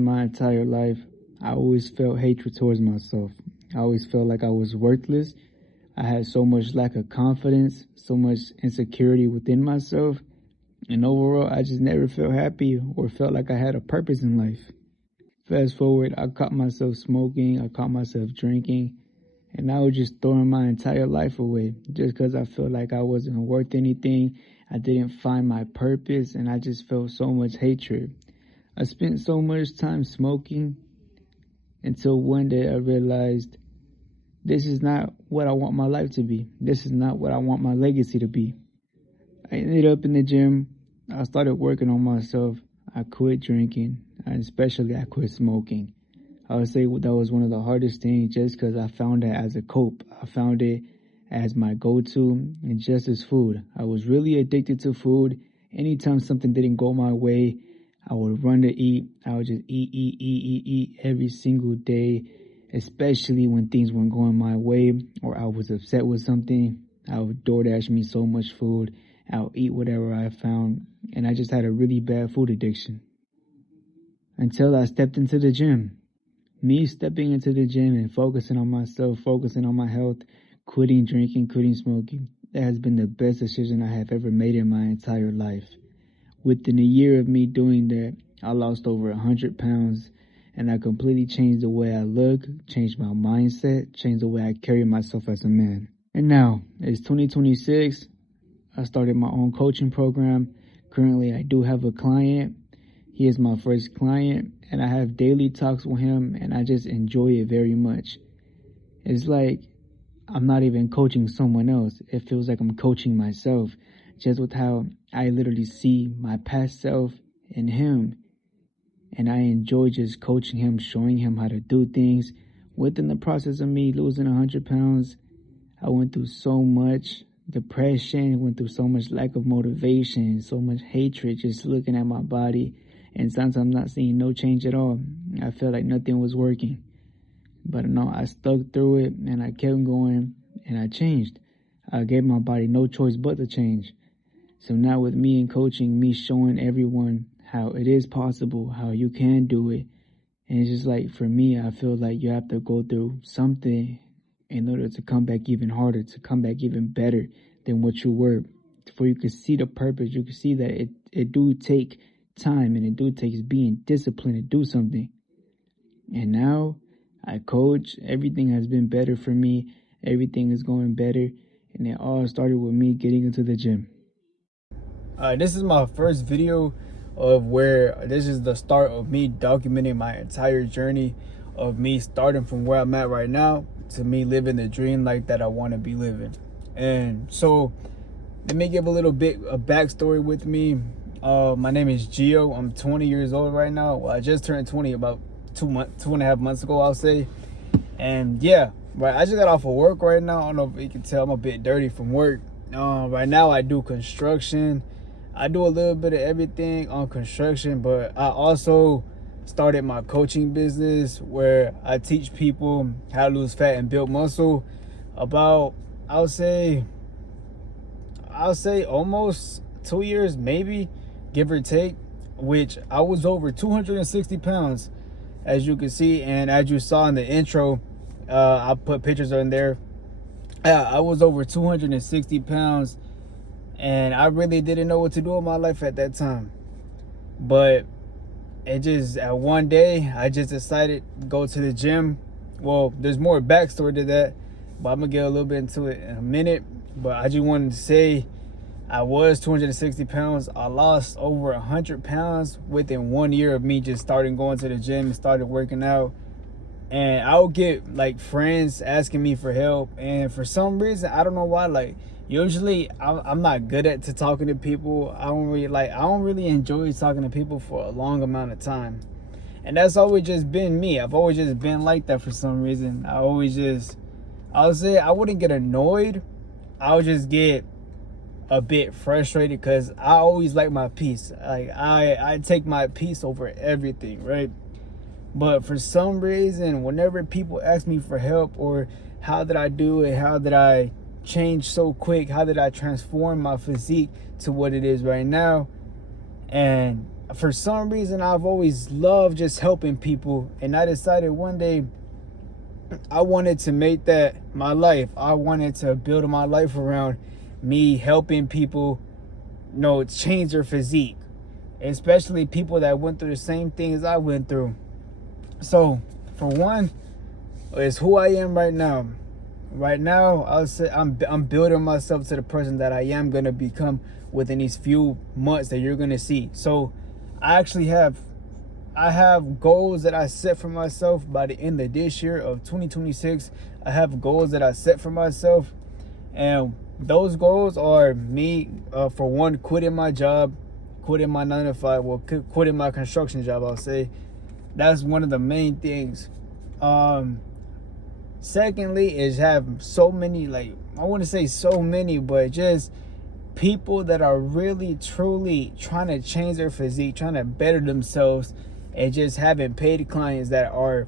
My entire life, I always felt hatred towards myself. I always felt like I was worthless. I had so much lack of confidence, so much insecurity within myself. And overall, I just never felt happy or felt like I had a purpose in life. Fast forward, I caught myself smoking, I caught myself drinking, and I was just throwing my entire life away just because I felt like I wasn't worth anything. I didn't find my purpose, and I just felt so much hatred. I spent so much time smoking until one day I realized this is not what I want my life to be. This is not what I want my legacy to be. I ended up in the gym. I started working on myself. I quit drinking, and especially I quit smoking. I would say that was one of the hardest things just because I found it as a cope. I found it as my go-to and just as food. I was really addicted to food. Anytime something didn't go my way, I would run to eat. I would just eat every single day, especially when things weren't going my way or I was upset with something. I would DoorDash me so much food. I would eat whatever I found, and I just had a really bad food addiction. Until I stepped into the gym. Me stepping into the gym and focusing on myself, focusing on my health, quitting drinking, quitting smoking, that has been the best decision I have ever made in my entire life. Within a year of me doing that, I lost over 100 pounds, and I completely changed the way I look, changed my mindset, changed the way I carry myself as a man. And now, it's 2026. I started my own coaching program. Currently, I do have a client. He is my first client, and I have daily talks with him, and I just enjoy it very much. It's like I'm not even coaching someone else. It feels like I'm coaching myself, just with how I literally see my past self in him. And I enjoy just coaching him, showing him how to do things. Within the process of me losing 100 pounds, I went through so much depression, went through so much lack of motivation, so much hatred just looking at my body. And sometimes not seeing no change at all. I felt like nothing was working. But no, I stuck through it and I kept going and I changed. I gave my body no choice but to change. So now with me in coaching, me showing everyone how it is possible, how you can do it. And it's just like, for me, I feel like you have to go through something in order to come back even harder, to come back even better than what you were. Before you can see the purpose, you can see that it do take time and it do takes being disciplined to do something. And now I coach. Everything has been better for me. Everything is going better. And it all started with me getting into the gym. This is my first video of where this is the start of me documenting my entire journey of me starting from where I'm at right now to me living the dream like that I want to be living. And so let me give a little bit of backstory with me. My name is Gio. I'm 20 years old right now. Well, I just turned 20 about 2.5 months ago, I'll say. And yeah, right, I just got off of work right now. I don't know if you can tell I'm a bit dirty from work. Right now I do construction. I do a little bit of everything on construction, but I also started my coaching business where I teach people how to lose fat and build muscle. About, I'll say almost 2 years, maybe, give or take, which I was over 260 pounds, as you can see. And as you saw in the intro, I put pictures in there. I was over 260 pounds, and I really didn't know what to do with my life at that time. But it just, at one day, I just decided to go to the gym. Well, there's more backstory to that, but I'm gonna get a little bit into it in a minute. But I just wanted to say, I was 260 pounds. I lost over 100 pounds within 1 year of me just starting going to the gym and started working out. And I would get like friends asking me for help. And for some reason, I don't know why, like usually I'm not good at talking to people. I don't really enjoy talking to people for a long amount of time. And that's always just been me. I've always just been like that for some reason. I would say I wouldn't get annoyed. I would just get a bit frustrated because I always like my peace. Like I take my peace over everything, right? But for some reason, whenever people ask me for help or how did I do it, how did I change so quick, how did I transform my physique to what it is right now, and for some reason, I've always loved just helping people. And I decided one day I wanted to make that my life. I wanted to build my life around me helping people, change their physique, especially people that went through the same things I went through. So, for one, is who I am right now. Right now, I'll say I'm building myself to the person that I am gonna become within these few months that you're gonna see. So, I have goals that I set for myself by the end of this year of 2026. I have goals that I set for myself, and those goals are me, for one, quitting my job, quitting my 9 to 5, quitting my construction job. I'll say that's one of the main things. Secondly, is have so many, like, I wouldn't say so many, but just people that are really truly trying to change their physique, trying to better themselves, and just having paid clients that are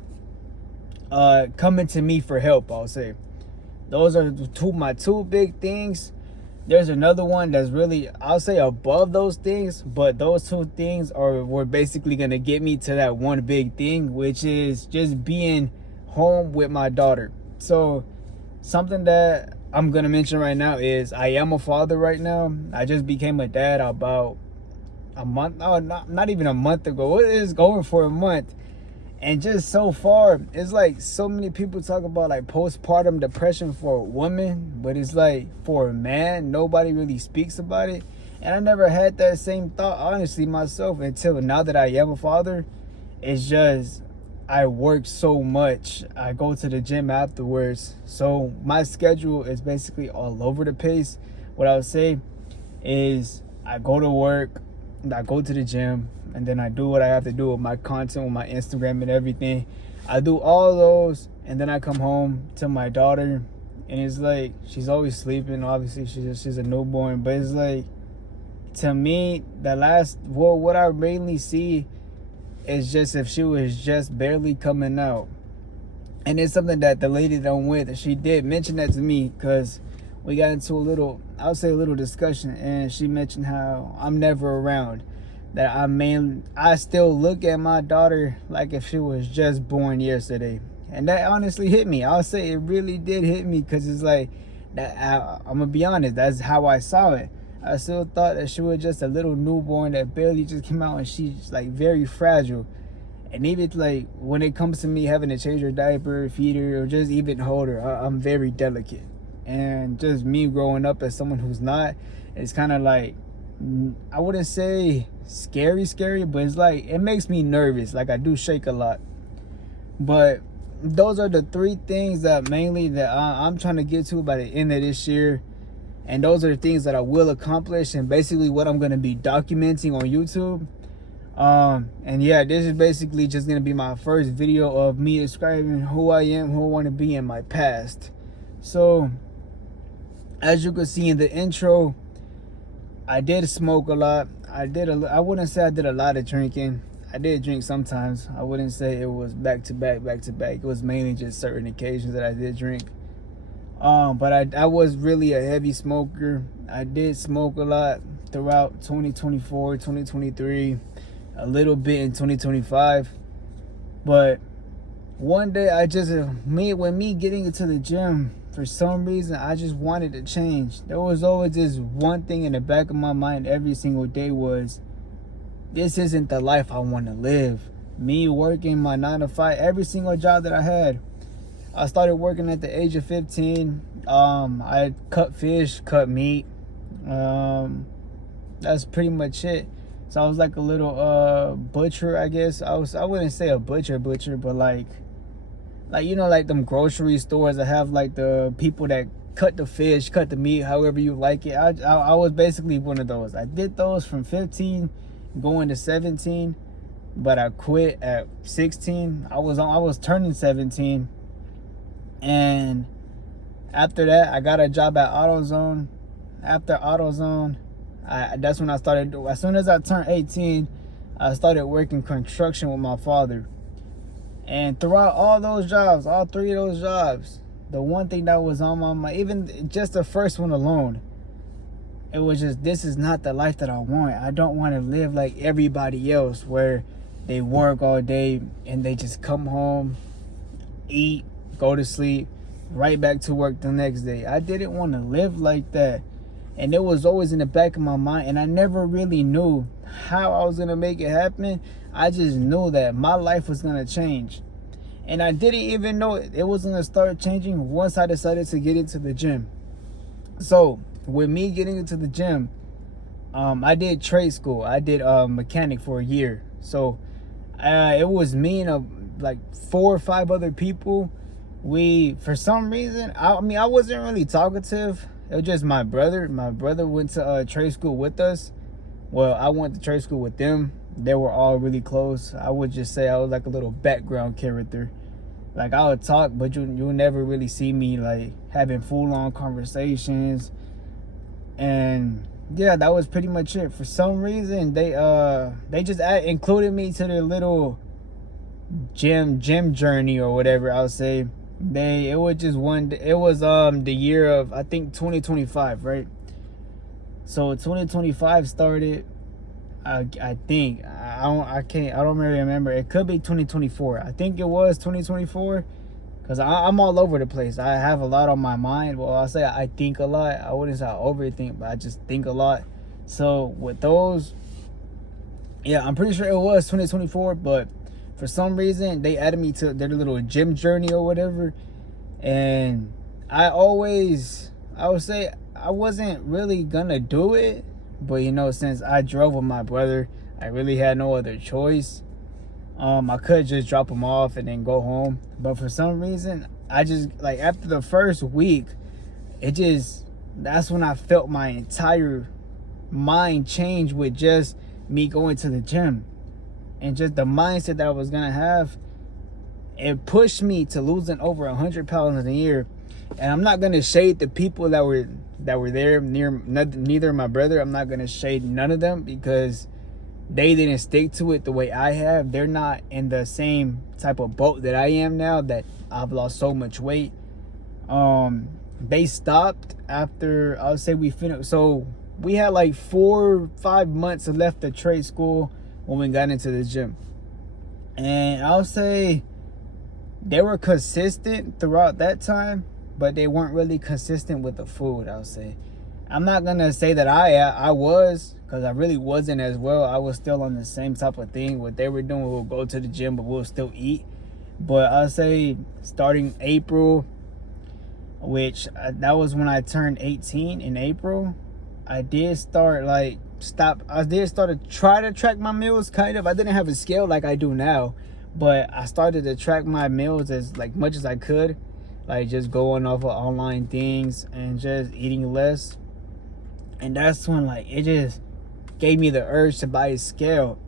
coming to me for help. I'll say those are my two big things. There's another one that's really, I'll say, above those things, but those two things were basically gonna get me to that one big thing, which is just being home with my daughter. So something that I'm gonna mention right now is I am a father right now. I just became a dad about a month, not even a month ago. It is going for a month. And just so far, it's like so many people talk about like postpartum depression for a woman, but it's like for a man, nobody really speaks about it. And I never had that same thought, honestly, myself, until now that I am a father. It's just, I work so much. I go to the gym afterwards. So my schedule is basically all over the place. What I would say is I go to work, I go to the gym, and then I do what I have to do with my content, with my Instagram and everything. I do all those, and then I come home to my daughter, and it's like, she's always sleeping. Obviously, she's a newborn, but it's like, to me, what I mainly see is just if she was just barely coming out. And it's something that the lady that I'm with, she did mention that to me, because we got into a little discussion, and she mentioned how I'm never around. That I still look at my daughter like if she was just born yesterday. And that honestly hit me. I'll say it really did hit me, because it's like, that I'm gonna be honest, that's how I saw it. I still thought that she was just a little newborn that barely just came out, and she's like very fragile. And even like when it comes to me having to change her diaper, feed her, or just even hold her, I'm very delicate. And just me growing up as someone who's not, it's kind of like, I wouldn't say scary, but it's like, it makes me nervous. Like, I do shake a lot. But those are the three things that mainly that I'm trying to get to by the end of this year. And those are the things that I will accomplish, and basically what I'm going to be documenting on YouTube. And yeah, this is basically just going to be my first video of me describing who I am, who I want to be in my past. So, as you can see in the intro, I did smoke a lot. I wouldn't say I did a lot of drinking. I did drink sometimes. I wouldn't say it was back to back. It was mainly just certain occasions that I did drink. But I was really a heavy smoker. I did smoke a lot throughout 2024, 2023, a little bit in 2025. But one day when me getting into the gym, for some reason, I just wanted to change. There was always this one thing in the back of my mind every single day was, this isn't the life I want to live. Me working my 9 to 5, every single job that I had. I started working at the age of 15. I cut fish, cut meat. That's pretty much it. So I was like a little butcher, I guess. I wouldn't say a butcher, but like like them grocery stores that have like the people that cut the fish, cut the meat, however you like it. I was basically one of those. I did those from 15 going to 17, but I quit at 16. I was turning 17, and after that I got a job at AutoZone. After AutoZone, that's when I started. As soon as I turned 18, I started working construction with my father. And throughout all those jobs, all three of those jobs, the one thing that was on my mind, even just the first one alone, it was just, this is not the life that I want. I don't want to live like everybody else, where they work all day and they just come home, eat, go to sleep, right back to work the next day. I didn't want to live like that. And it was always in the back of my mind, and I never really knew how I was going to make it happen. I just knew that my life was going to change. And I didn't even know it was going to start changing once I decided to get into the gym. So with me getting into the gym, I did trade school. I did mechanic for a year. So it was me and like 4 or 5 other people. We, for some reason, I mean, I wasn't really talkative. It was just my brother. My brother went to trade school with us. Well, I went to trade school with them. They were all really close. I would just say I was like a little background character. Like, I would talk, but you'll never really see me like having full-on conversations. And yeah, that was pretty much it. For some reason, they just included me to their little gym journey or whatever I'll say. It was just the year of, I think, 2025, right? So 2025 started. I think I don't really remember. It could be 2024. I think it was 2024, because I'm all over the place. I have a lot on my mind. Well, I'll say I think a lot. I wouldn't say I overthink, but I just think a lot. So with those, yeah, I'm pretty sure it was 2024, but for some reason they added me to their little gym journey or whatever. And I would say I wasn't really gonna do it, but since I drove with my brother, I really had no other choice. I could just drop him off and then go home, but for some reason, I just, like, after the first week, that's when I felt my entire mind change with just me going to the gym, and just the mindset that I was gonna have. It pushed me to losing over 100 pounds in a year. And I'm not gonna shade the people that were there, neither my brother. I'm not gonna shade none of them, because they didn't stick to it the way I have. They're not in the same type of boat that I am now, that I've lost so much weight. They stopped after, I'll say, we finished. So we had like 4 or 5 months left of trade school when we got into the gym. And I'll say they were consistent throughout that time, but they weren't really consistent with the food, I'll say. I'm not gonna say that I was, because I really wasn't as well. I was still on the same type of thing. What they were doing, we'll go to the gym, but we'll still eat. But I'll say starting April, which that was when I turned 18 in April, I did start to try to track my meals, kind of. I didn't have a scale like I do now, but I started to track my meals as much as I could, like just going off of online things and just eating less. And that's when it just gave me the urge to buy a scale.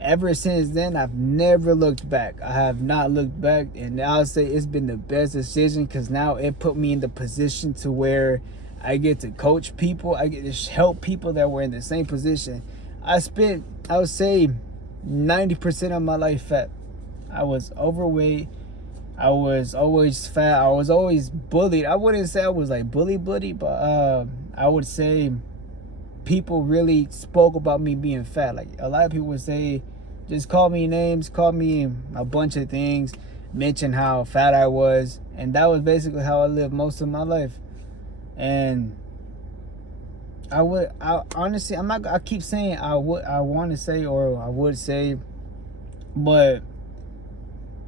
Ever since then, I've never looked back. I have not looked back, and I'll say it's been the best decision, because now it put me in the position to where I get to coach people. I get to help people that were in the same position. I would say, 90% of my life fat. I was overweight. I was always fat. I was always bullied. I wouldn't say I was bully, but I would say people really spoke about me being fat. Like, a lot of people would say, just call me names, call me a bunch of things, mention how fat I was, and that was basically how I lived most of my life. And I honestly, I keep saying I want to say, or I would say, but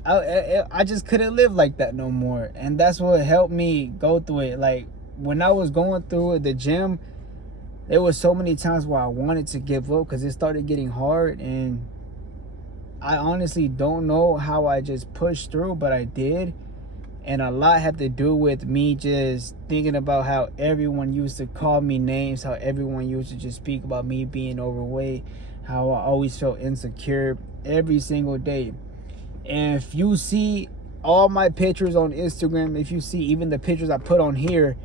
I just couldn't live like that no more. And that's what helped me go through it. Like, when I was going through the gym, there was so many times where I wanted to give up, because it started getting hard, and I honestly don't know how I just pushed through, but I did. And a lot had to do with me just thinking about how everyone used to call me names, how everyone used to just speak about me being overweight, how I always felt insecure every single day. And if you see all my pictures on Instagram, if you see even the pictures I put on here,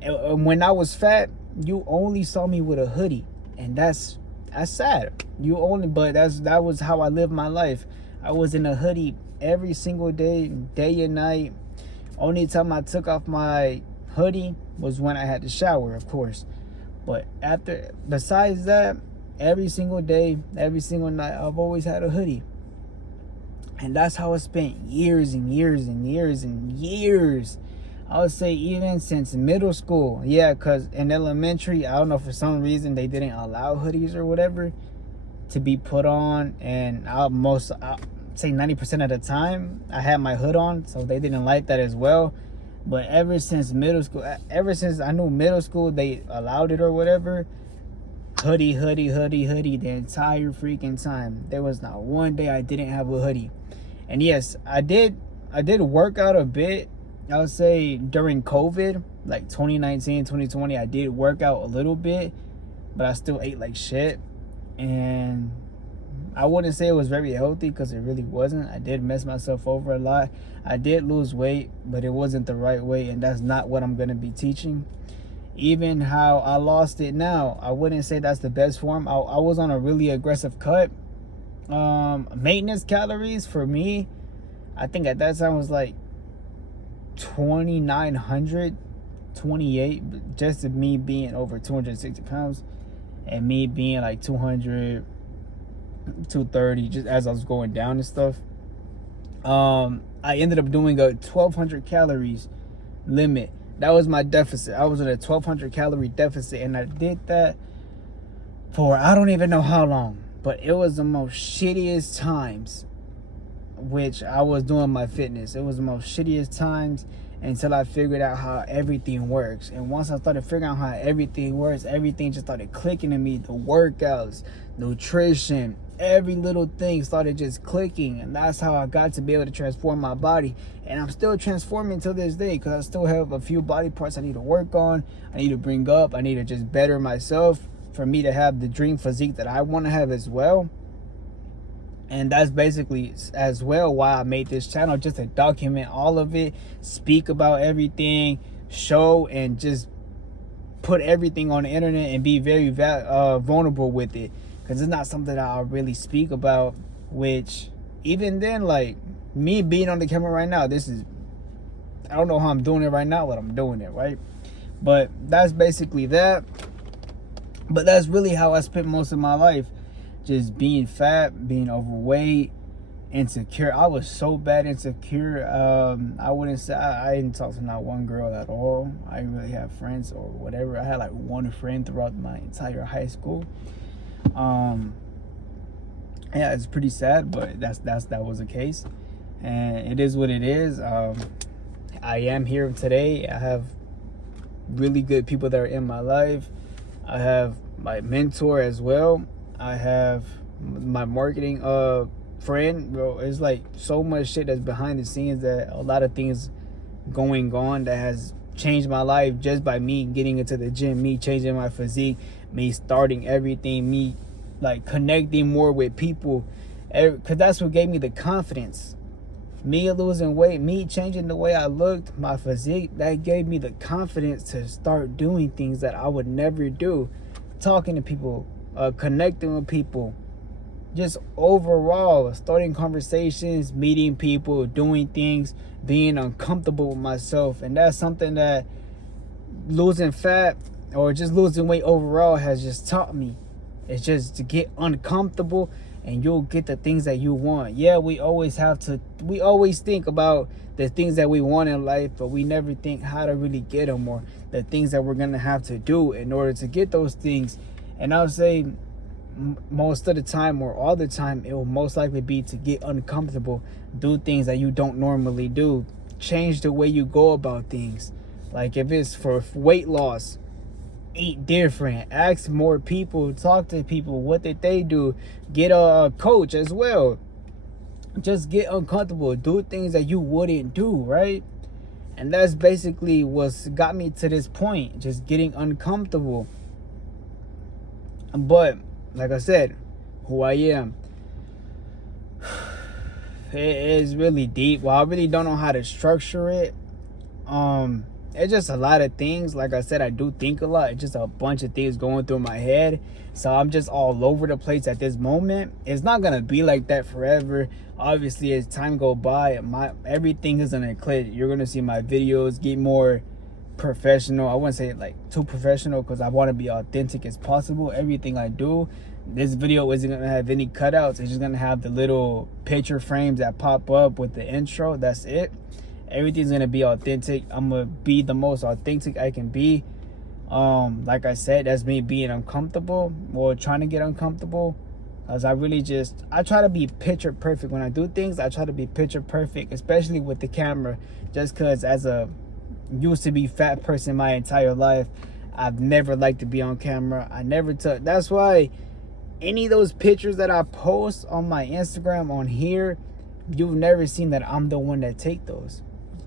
when I was fat, you only saw me with a hoodie, and that's sad. But that was how I lived my life. I was in a hoodie every single day and night. Only time I took off my hoodie was when I had to shower, of course. But besides that, every single day, every single night, I've always had a hoodie. And that's how I spent years and years and years and years. I would say even since middle school. Yeah, because in elementary, I don't know, for some reason they didn't allow hoodies or whatever to be put on. And I'll say 90% of the time, I had my hood on. So they didn't like that as well. But ever since middle school, ever since I knew middle school, they allowed it or whatever. Hoodie, the entire freaking time. There was not one day I didn't have a hoodie. And yes, I did work out a bit. I would say during COVID, like 2019, 2020, I did work out a little bit, but I still ate like shit. And I wouldn't say it was very healthy, because it really wasn't. I did mess myself over a lot. I did lose weight, but it wasn't the right way, and that's not what I'm going to be teaching. Even how I lost it now, I wouldn't say that's the best form. I was on a really aggressive cut. Maintenance calories for me, I think at that time was like 2,900, 28, just me being over 260 pounds and me being like 200, 230, just as I was going down and stuff. I ended up doing a 1,200 calories limit. That was my deficit. I was in a 1,200 calorie deficit, and I did that for I don't even know how long. But it was the most shittiest times which I was doing my fitness. It was the most shittiest times until I figured out how everything works. And once I started figuring out how everything works, everything just started clicking to me. The workouts, nutrition, every little thing started just clicking. And that's how I got to be able to transform my body. And I'm still transforming to this day, because I still have a few body parts I need to work on. I need to bring up. I need to just better myself for me to have the dream physique that I want to have as well. And that's basically as well why I made this channel, just to document all of it, speak about everything, show, and just put everything on the internet and be very vulnerable with it, because it's not something that I really speak about. Which even then, like me being on the camera right now, I don't know how I'm doing it right now, but I'm doing it, right? But that's basically that. But that's really how I spent most of my life. Just being fat, being overweight, insecure. I was so bad insecure. I wouldn't say I didn't talk to not one girl at all. I didn't really have friends or whatever. I had like one friend throughout my entire high school. Yeah, it's pretty sad, but that was the case, and it is what it is. I am here today. I have really good people that are in my life. I have my mentor as well. I have my marketing friend. Bro, it's like so much shit that's behind the scenes, that a lot of things going on that has changed my life just by me getting into the gym, me changing my physique, me starting everything, me like connecting more with people, because that's what gave me the confidence. Me losing weight, me changing the way I looked, my physique, that gave me the confidence to start doing things that I would never do. Talking to people, connecting with people, just overall starting conversations, meeting people, doing things, being uncomfortable with myself. And that's something that losing fat or just losing weight overall has just taught me. It's just to get uncomfortable and you'll get the things that you want. Yeah, we always think about the things that we want in life, but we never think how to really get them, or the things that we're gonna have to do in order to get those things. And I would say most of the time, or all the time, it will most likely be to get uncomfortable, do things that you don't normally do, change the way you go about things. Like if it's for weight loss, eat different, ask more people, talk to people, what did they do, get a coach as well. Just get uncomfortable, do things that you wouldn't do, right? And that's basically what's got me to this point, just getting uncomfortable. But like I said, who I am, it is really deep. Well, I really don't know how to structure it. It's just a lot of things. Like I said, I do think a lot. It's just a bunch of things going through my head, so I'm just all over the place at this moment. It's not gonna be like that forever. Obviously, as time go by, everything is gonna click. You're gonna see my videos get more professional. I wouldn't say like too professional, because I want to be authentic as possible. Everything I do, this video isn't gonna have any cutouts. It's just gonna have the little picture frames that pop up with the intro. That's it. Everything's gonna be authentic. I'm gonna be the most authentic I can be. Like I said, that's me being uncomfortable, or trying to get uncomfortable, because I try to be picture perfect when I do things. I try to be picture perfect, especially with the camera, just because as a used to be fat person my entire life, I've never liked to be on camera. I never took, that's why any of those pictures that I post on my Instagram on here, you've never seen that I'm the one that take those.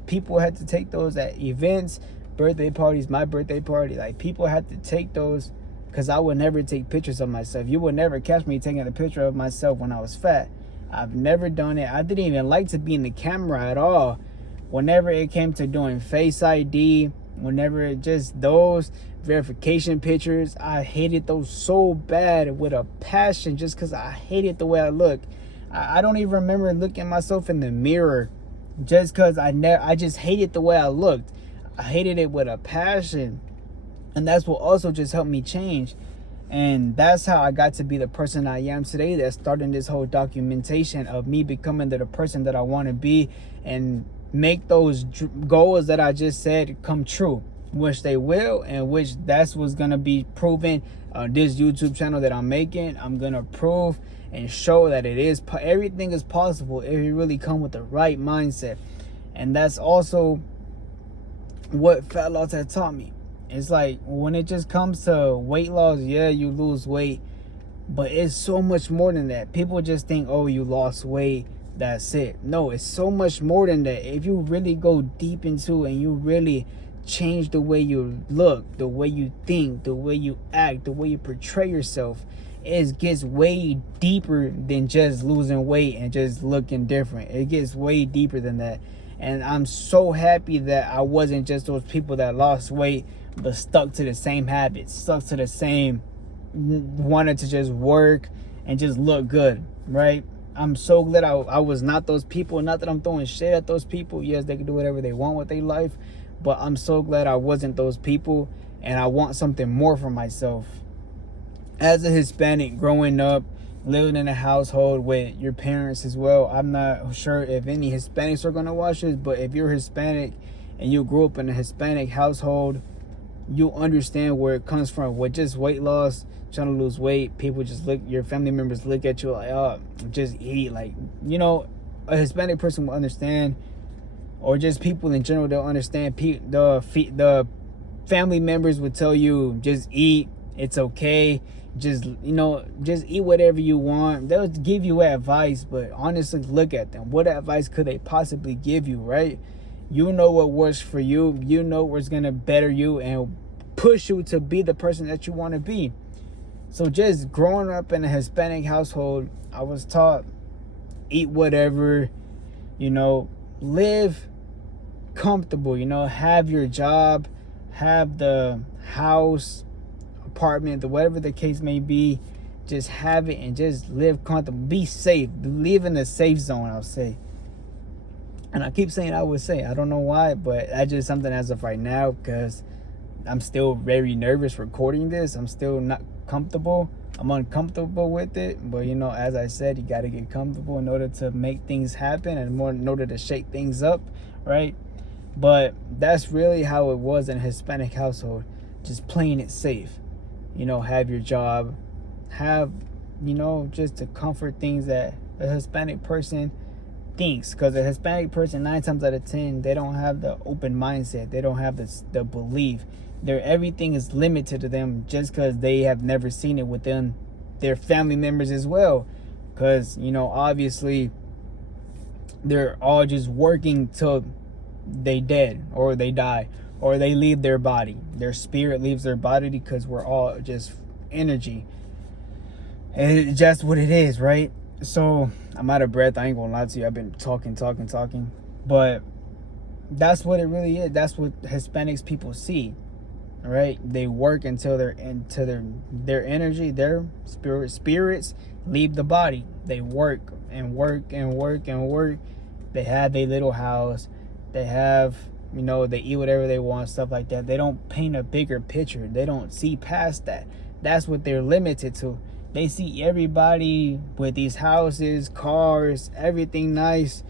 People had to take those at events, birthday parties, my birthday party. Like, people had to take those, because I would never take pictures of myself. You would never catch me taking a picture of myself when I was fat. I've never done it. I didn't even like to be in the camera at all. Whenever it came to doing Face ID, whenever it just those verification pictures, I hated those so bad, with a passion, just because I hated the way I look. I don't even remember looking at myself in the mirror, just because I just hated the way I looked. I hated it with a passion. And that's what also just helped me change. And that's how I got to be the person I am today, that's starting this whole documentation of me becoming the person that I want to be, and make those goals that I just said come true, which they will, and which that's what's going to be proven on this YouTube channel that I'm making. I'm going to prove and show that everything is possible if you really come with the right mindset. And that's also what fat loss had taught me. It's like, when it just comes to weight loss, yeah, you lose weight, but it's so much more than that. People just think, oh, you lost weight, that's it. No, it's so much more than that. If you really go deep into it, and you really change the way you look, the way you think, the way you act, the way you portray yourself, it gets way deeper than just losing weight and just looking different. It gets way deeper than that. And I'm so happy that I wasn't just those people that lost weight but stuck to the same habits, stuck to the same, wanted to just work and just look good, right? I'm so glad I was not those people. Not that I'm throwing shit at those people. Yes, they can do whatever they want with their life, but I'm so glad I wasn't those people, and I want something more for myself. As a Hispanic, growing up, living in a household with your parents as well, I'm not sure if any Hispanics are going to watch this, but if you're Hispanic and you grew up in a Hispanic household, you understand where it comes from. With just weight loss, trying to lose weight, people just look, your family members look at you like, oh, just eat. Like, you know, a Hispanic person will understand, or just people in general, they'll understand. The family members would tell you, just eat, it's okay, just, you know, just eat whatever you want. They'll give you advice, but honestly, look at them. What advice could they possibly give you, right? You know what works for you. You know what's going to better you and push you to be the person that you want to be. So just growing up in a Hispanic household, I was taught, eat whatever, you know, live comfortable, you know, have your job, have the house, apartment, whatever the case may be, just have it and just live comfortable. Be safe. Live in the safe zone, I'll say. And I keep saying I would say, I don't know why, but that's just something as of right now, because I'm still very nervous recording this. I'm still not comfortable. I'm uncomfortable with it. But, you know, as I said, you got to get comfortable in order to make things happen, and more in order to shake things up, right? But that's really how it was in a Hispanic household, just playing it safe. You know, have your job, have, you know, just the comfort things that a Hispanic person thinks. Because a Hispanic person, 9 times out of 10, they don't have the open mindset. They don't have the belief. Everything is limited to them, just because they have never seen it within their family members as well. Because, you know, obviously they're all just working till they dead, or they die, or they leave their body. Their spirit leaves their body, because we're all just energy. And it's just what it is, right? So I'm out of breath. I ain't gonna lie to you. I've been talking. But that's what it really is. That's what Hispanics people see, right? They work until their energy, their spirits leave the body. They work and work and work and work. They have their little house. They have You know, they eat whatever they want, stuff like that. They don't paint a bigger picture. They don't see past that. That's what they're limited to. They see everybody with these houses, cars, everything nice.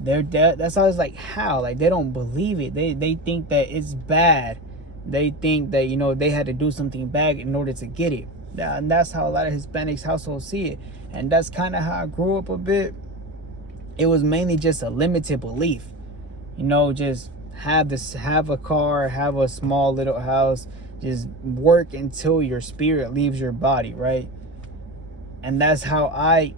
That's always like, how? Like, they don't believe it. They think that it's bad. They think that, you know, they had to do something bad in order to get it. And that's how a lot of Hispanics households see it. And that's kind of how I grew up a bit. It was mainly just a limited belief. You know, just have a car, have a small little house, just work until your spirit leaves your body, right? And that's how I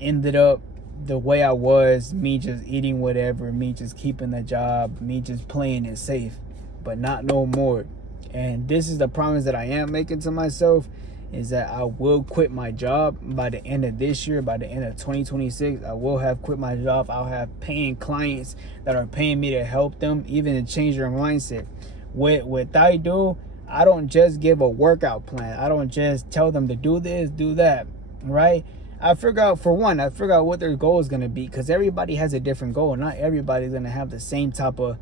ended up the way I was, me just eating whatever, me just keeping the job, me just playing it safe, but not no more. And this is the promise that I am making to myself, is that I will quit my job by the end of this year. By the end of 2026, I will have quit my job. I'll have paying clients that are paying me to help them, even to change their mindset. What I do, I don't just give a workout plan. I don't just tell them to do this, do that, right? I figure out what their goal is going to be, because everybody has a different goal. Not everybody's going to have the same type of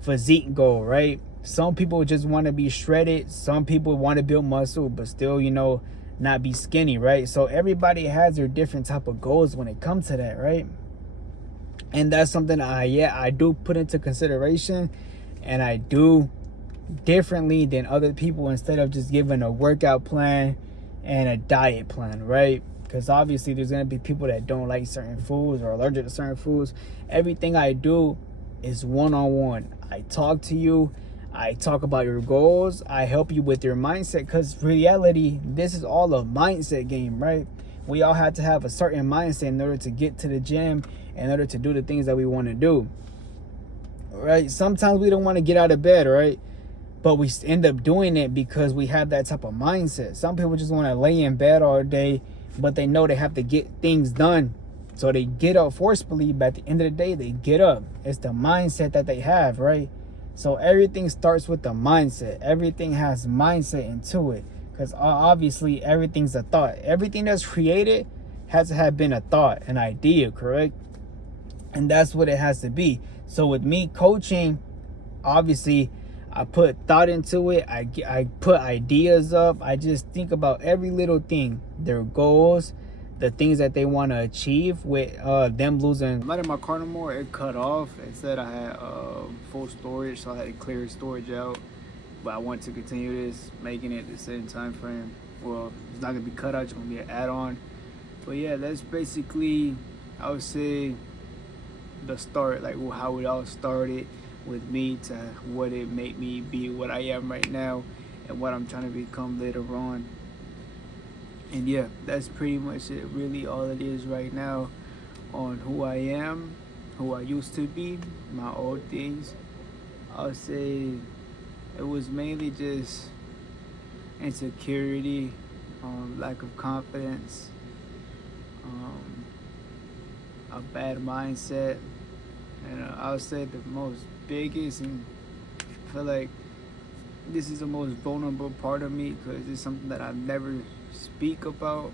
physique goal, right? Some people just want to be shredded. Some people want to build muscle, but still, you know, not be skinny, right? So everybody has their different type of goals when it comes to that, right? And that's something I do put into consideration, and I do differently than other people, instead of just giving a workout plan and a diet plan, right? Because obviously there's going to be people that don't like certain foods or allergic to certain foods. Everything I do is one-on-one. I talk to you. I talk about your goals. I help you with your mindset, because reality, this is all a mindset game, right? We all have to have a certain mindset in order to get to the gym, in order to do the things that we want to do, right? Sometimes we don't want to get out of bed, right? But we end up doing it because we have that type of mindset. Some people just want to lay in bed all day, but they know they have to get things done. So they get up forcefully, but at the end of the day, they get up. It's the mindset that they have, right? So everything starts with the mindset. Everything has mindset into it, because obviously everything's a thought. Everything that's created has to have been a thought, an idea, correct? And that's what it has to be. So with me coaching, obviously I put thought into it. I put ideas up. I just think about every little thing, their goals, the things that they want to achieve with them losing. I'm not in my car no more. It cut off. It said I had full storage, so I had to clear storage out. But I want to continue this, making it the same time frame. Well, it's not going to be cut out. It's going to be an add-on. But yeah, that's basically, I would say, the start, like how it all started with me to what it made me be what I am right now and what I'm trying to become later on. And yeah, that's pretty much it, really all it is right now on who I am, who I used to be, my old things. I'll say it was mainly just insecurity, lack of confidence, a bad mindset. And I'll say the most biggest, and I feel like this is the most vulnerable part of me, because it's something that I never speak about,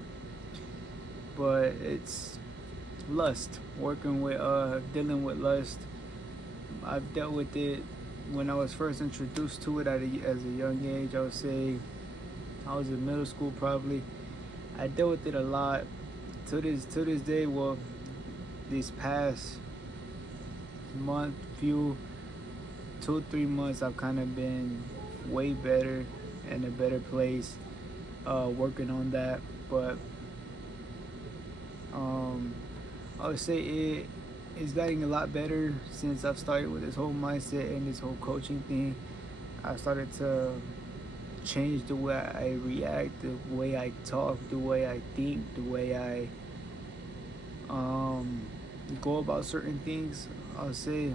but it's lust. Working with dealing with lust. I've dealt with it when I was first introduced to it as a young age. I would say I was in middle school probably. I dealt with it a lot to this day. Well, these past month, 2-3 months, I've kind of been way better, in a better place, working on that. But I would say it is getting a lot better since I've started with this whole mindset and this whole coaching thing. I started to change the way I react, the way I talk, the way I think, the way I go about certain things. I'll say,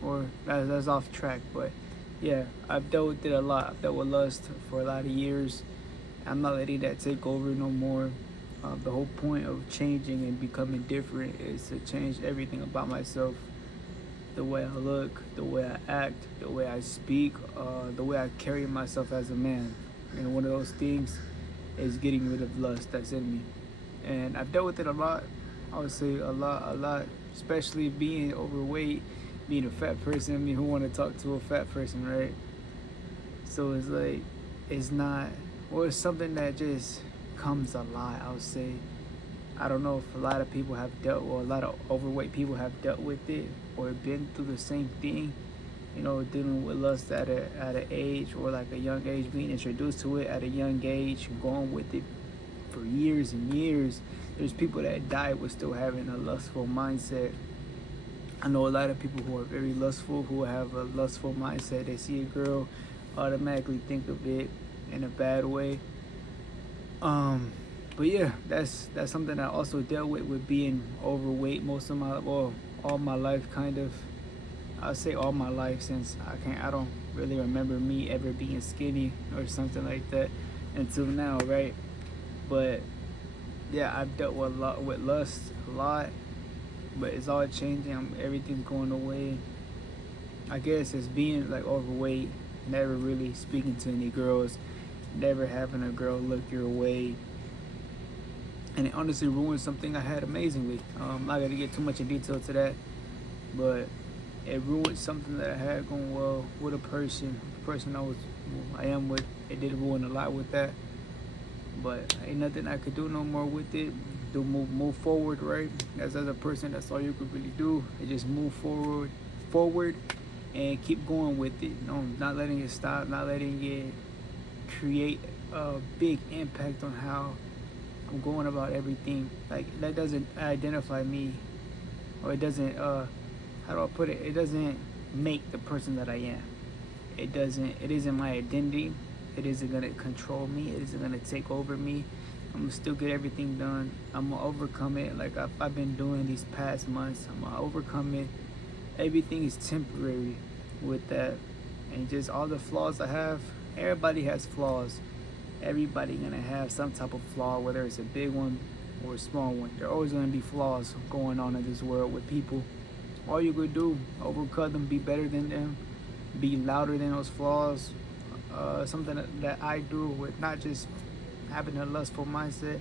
or that's off track, but yeah, I've dealt with it a lot. I've dealt with lust for a lot of years. I'm not letting that take over no more. The whole point of changing and becoming different is to change everything about myself. The way I look, the way I act, the way I speak, the way I carry myself as a man. And one of those things is getting rid of lust that's in me. And I've dealt with it a lot. I would say a lot, especially being overweight being a fat person. I mean, who want to talk to a fat person, right? So it's like, it's not, or it's something that just comes a lot, I would say. I don't know if a lot of people have dealt, or a lot of overweight people have dealt with it, or been through the same thing, you know, dealing with lust at an age, or like a young age, being introduced to it at a young age, going with it for years and years. There's people that died with still having a lustful mindset. I know a lot of people who are very lustful, who have a lustful mindset. They see a girl, automatically think of it in a bad way. But yeah, that's something I also dealt with being overweight most of my, well, all my life, kind of. I'll say all my life, since I don't really remember me ever being skinny or something like that until now, right? But yeah, I've dealt with lust a lot, but it's all changing. Everything's going away. I guess it's being like overweight, never really speaking to any girls, never having a girl look your way, and it honestly ruined something I had amazingly. I'm not gonna get too much in detail to that, but it ruined something that I had going well with a person I am with. It did ruin a lot with that, but ain't nothing I could do no more with it. Move forward, right? As a person, that's all you could really do. Is just move forward, and keep going with it. You know, not letting it stop, not letting it create a big impact on how I'm going about everything. Like, that doesn't identify me, or it doesn't. How do I put it? It doesn't make the person that I am. It doesn't. It isn't my identity. It isn't gonna control me. It isn't gonna take over me. I'm gonna still get everything done. I'm gonna overcome it, like I've been doing these past months. I'm gonna overcome it. Everything is temporary with that, and just all the flaws I have. Everybody has flaws. Everybody gonna have some type of flaw, whether it's a big one or a small one. There are always gonna be flaws going on in this world with people. All you could do, overcome them, be better than them, be louder than those flaws. Something that I do with not just having a lustful mindset,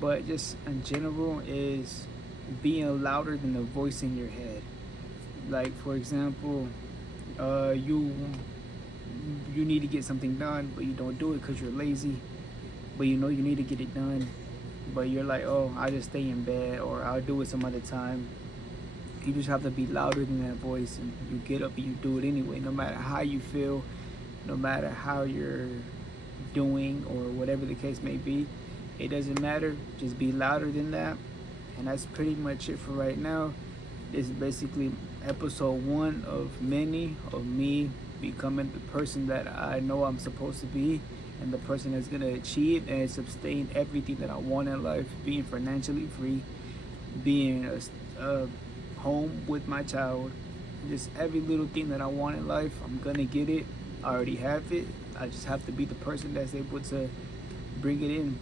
but just in general, is being louder than the voice in your head. Like, for example, you need to get something done, but you don't do it because you're lazy, but you know you need to get it done, but you're like, oh, I'll just stay in bed, or I'll do it some other time. You just have to be louder than that voice, and you get up and you do it anyway, no matter how you feel, no matter how you're doing, or whatever the case may be. It doesn't matter. Just be louder than that. And that's pretty much it for right now. This is basically episode 1 of many of me becoming the person that I know I'm supposed to be, and the person that's going to achieve and sustain everything that I want in life. Being financially free, being a home with my child, just every little thing that I want in life, I'm gonna get it. I already have it. I just have to be the person that's able to bring it in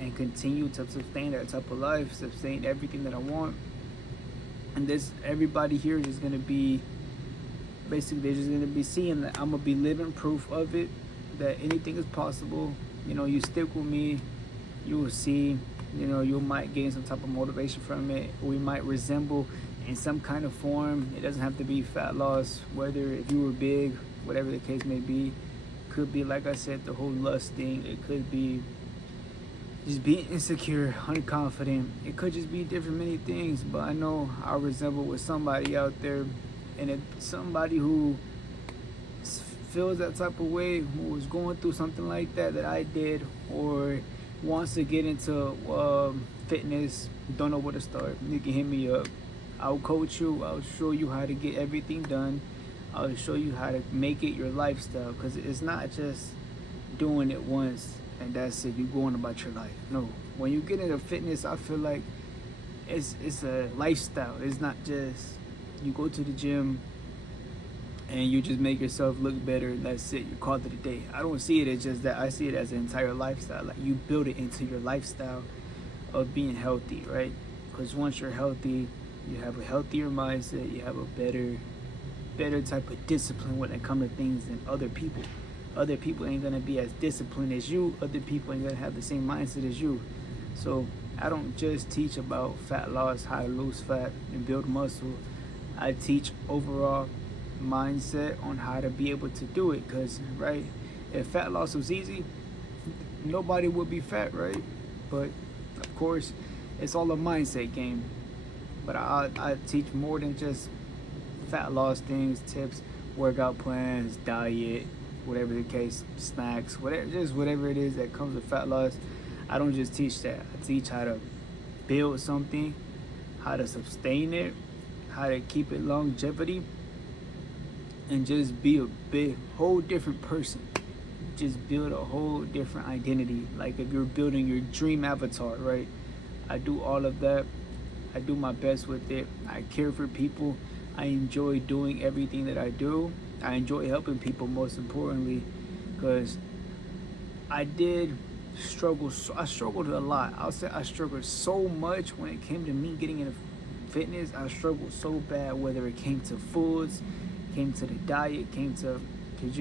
and continue to sustain that type of life, sustain everything that I want. And this, everybody here is gonna be, basically, they're just gonna be seeing that I'm gonna be living proof of it, that anything is possible. You know, you stick with me, you will see. You know, you might gain some type of motivation from it. We might resemble in some kind of form. It doesn't have to be fat loss, whether if you were big, whatever the case may be. Could be, like I said, the whole lust thing. It could be just being insecure, unconfident. It could just be different many things, but I know I resemble with somebody out there, and it's somebody who feels that type of way, who is going through something like that I did, or wants to get into fitness, don't know where to start. You can hit me up. I'll coach you. I'll show you how to get everything done. I'll show you how to make it your lifestyle, because it's not just doing it once and that's it, you going about your life. No, when you get into fitness, I feel like it's a lifestyle. It's not just you go to the gym and you just make yourself look better and that's it, you call it a day. I don't see it as just that. I see it as an entire lifestyle. Like, you build it into your lifestyle of being healthy, right? Because once you're healthy, you have a healthier mindset, you have a better type of discipline when it comes to things than other people. Other people ain't gonna be as disciplined as you. Other people ain't gonna have the same mindset as you. So I don't just teach about fat loss, how to lose fat and build muscle. I teach overall mindset on how to be able to do it. Because, right, if fat loss was easy, nobody would be fat, right? But of course, it's all a mindset game. But I teach more than just fat loss things, tips, workout plans, diet, whatever the case, snacks, whatever, just whatever it is that comes with fat loss. I don't just teach that. I teach how to build something, how to sustain it, how to keep it longevity, and just be a big, whole different person. Just build a whole different identity. Like if you're building your dream avatar, right? I do all of that. I do my best with it. I care for people. I enjoy doing everything that I do. I enjoy helping people, most importantly, because I did struggle. I struggled a lot. I'll say I struggled so much when it came to me getting into fitness. I struggled so bad, whether it came to foods, came to the diet, came to, because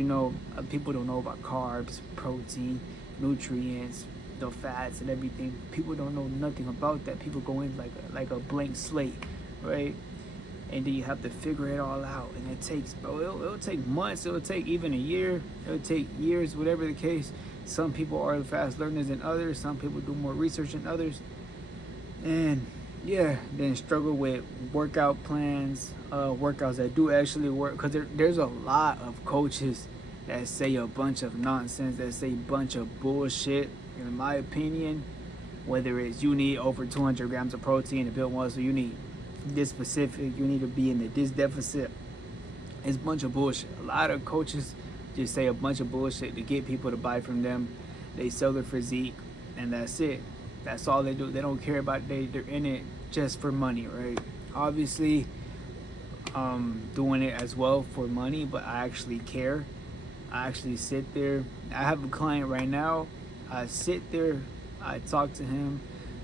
people don't know about carbs, protein, nutrients, the fats and everything. People don't know nothing about that. People go in like a blank slate, right? And then you have to figure it all out, and it takes, it'll take months, it'll take even a year, it'll take years, whatever the case. Some people are fast learners than others. Some people do more research than others, and yeah, then struggle with workout plans, workouts that do actually work, because there's a lot of coaches that say a bunch of nonsense, that say a bunch of bullshit. In my opinion, whether it's you need over 200 grams of protein to build muscle, you need this specific, you need to be in this deficit. It's a bunch of bullshit. A lot of coaches just say a bunch of bullshit to get people to buy from them. They sell their physique, and that's it. That's all they do. They don't care about they're in it just for money, right? Obviously, doing it as well for money, but I actually care. I actually sit there. I have a client right now. I sit there, I talk to him,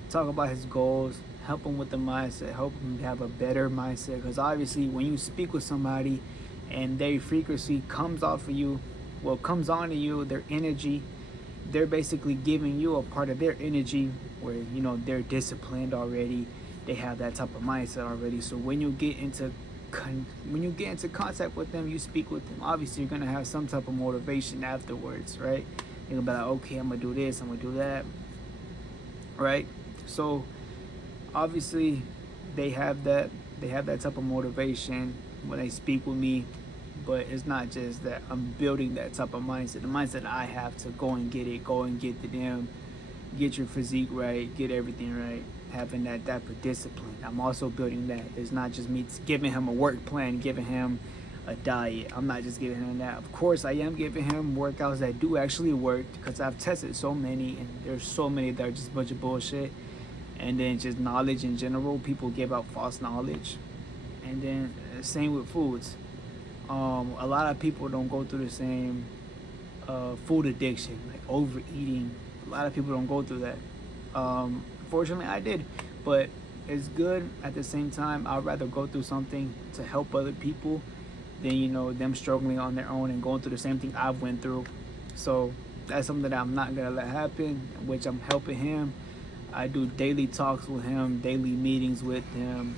talk about his goals, help him with the mindset, help him have a better mindset. Because obviously, when you speak with somebody and their frequency comes off of you, comes on to you, their energy, they're basically giving you a part of their energy where, they're disciplined already. They have that type of mindset already. So when you get into contact with them, you speak with them, obviously you're going to have some type of motivation afterwards, right? You're going to be like, okay, I'm going to do this, I'm going to do that, right? So obviously they have that type of motivation when they speak with me. But it's not just that. I'm building that type of mindset, the mindset I have to go and get it, go and get the get your physique right, get everything right, having that type of discipline. I'm also building that. It's not just me giving him a work plan, giving him a diet. I'm not just giving him that. Of course, I am giving him workouts that do actually work, because I've tested so many, and there's so many that are just a bunch of bullshit. And then just knowledge in general. People give out false knowledge. And then same with foods. A lot of people don't go through the same food addiction, like overeating. A lot of people don't go through that. Fortunately, I did, but it's good. At the same time, I'd rather go through something to help other people than them struggling on their own and going through the same thing I've went through. So that's something that I'm not gonna let happen, which I'm helping him. I do daily talks with him, daily meetings with him.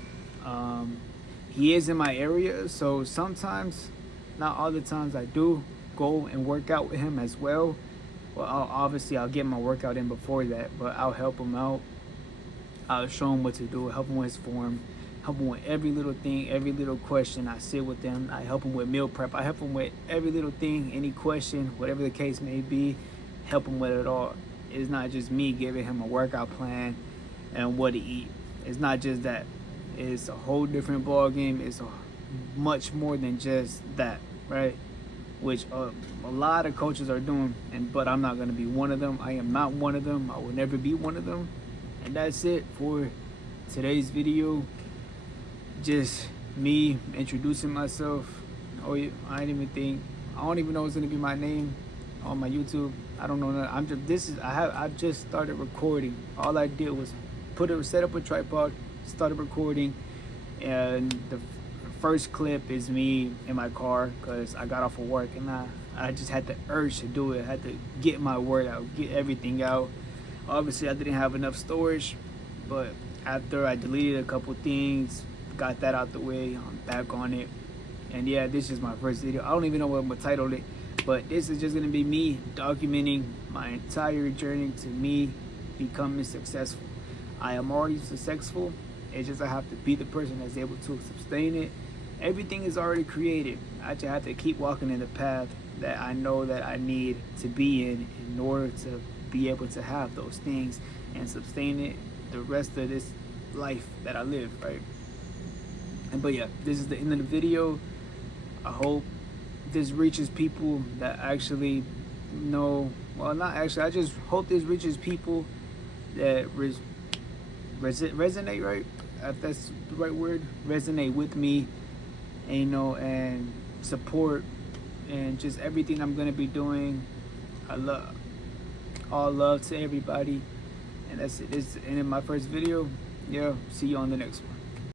He is in my area, so sometimes, not all the times, I do go and work out with him as well. Well, I'll get my workout in before that, but I'll help him out. I'll show him what to do, help him with his form, help him with every little thing, every little question. I sit with them. I help him with meal prep. I help him with every little thing, any question, whatever the case may be, help him with it all. It's not just me giving him a workout plan and what to eat. It's not just that. It's a whole different ball game. It's much more than just that, right? Which a lot of coaches are doing, but I'm not going to be one of them. I am not one of them. I will never be one of them. And that's it for today's video. Just me introducing myself. Oh, I don't even know what's going to be my name on my YouTube. I don't know. I've just started recording. All I did was set up a tripod, started recording, and the first clip is me in my car because I got off of work, and I just had the urge to do it. I had to get my word out, get everything out. Obviously, I didn't have enough storage, but after I deleted a couple things, got that out the way. I'm back on it. And yeah, this is my first video. I don't even know what I'm gonna title it, but this is just gonna be me documenting my entire journey to me becoming successful. I am already successful. It's just I have to be the person that's able to sustain it. Everything is already created. I just have to keep walking in the path that I know that I need to be in order to be able to have those things and sustain it the rest of this life that I live, right? But yeah, this is the end of the video. I hope this reaches people that actually know, well, not actually, I just hope this reaches people that resonate, right? If that's the right word, resonate with me, and and support, and just everything I'm gonna be doing. I love, all love to everybody, and that's it. This is the end of my first video. Yeah, see you on the next one.